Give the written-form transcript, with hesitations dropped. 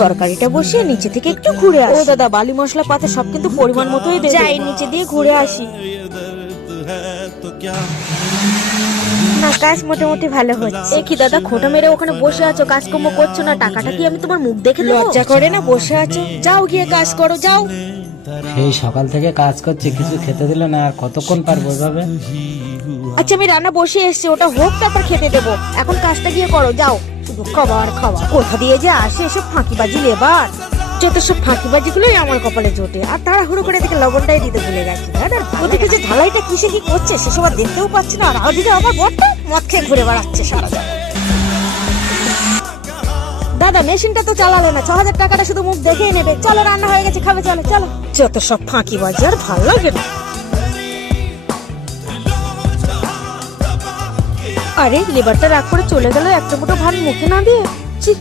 তরকারিটা বসিয়ে নিচে থেকে একটু ঘুরে আসি। ও দাদা, বালি মশলা পাতা সব কিন্তু পরিমাণ মতোই দেবে। যাই নিচে দিয়ে ঘুরে আসি। না, কাজ মোটামুটি ভালো হচ্ছে। এ কি দাদা, খোঁটা মেরে ওখানে বসে আছো, কাজকর্ম করছো না? টাকাটা কি আমি তোমার মুখ দেখে দেবো? লজ্জা করে না বসে আছো? যাও গিয়ে কাজ করো, যাও। সেই সকাল থেকে কাজ করছি, কিছু খেতে দিল না, আর কতক্ষণ পারবো এভাবে? আচ্ছা, আমি রান্না বসে এসেছি, ওটা হোক, তারপর খেতে দেবো। এখন কাজটা গিয়ে করো, যাও। শুধু খাবার খাবার, কোথা দিয়ে যে আসে এসব ফাঁকিবাজি লেবার। যত সব ফাঁকিবাজি গুলোই আমার কপালে জোটে। আর তাড়াহুড়ো করে দেখে লবণটাই দিতে ভুলে গেছি। ওদিকে যে ঢালাইটা কিসে কি করছে সেসব আর দেখতেও পাচ্ছি না, আর ওদিকে আমার বড়টা মদ খেয়ে ঘুরে বেড়াচ্ছে সারা দিন। দাদা, মেশিনটা তো চালালো না, 6,000 টাকাটা শুধু মুখ দেখেই নেবে। চলো, রান্না হয়ে গেছে, খাবে, চলো চলো। যত সব ফাঁকিবাজি, আর ভালো লাগে না। আরে লেবারটা রাগ করে চলে গেল, একটা মুঠো ভাত মুখে না দিয়ে। ছি।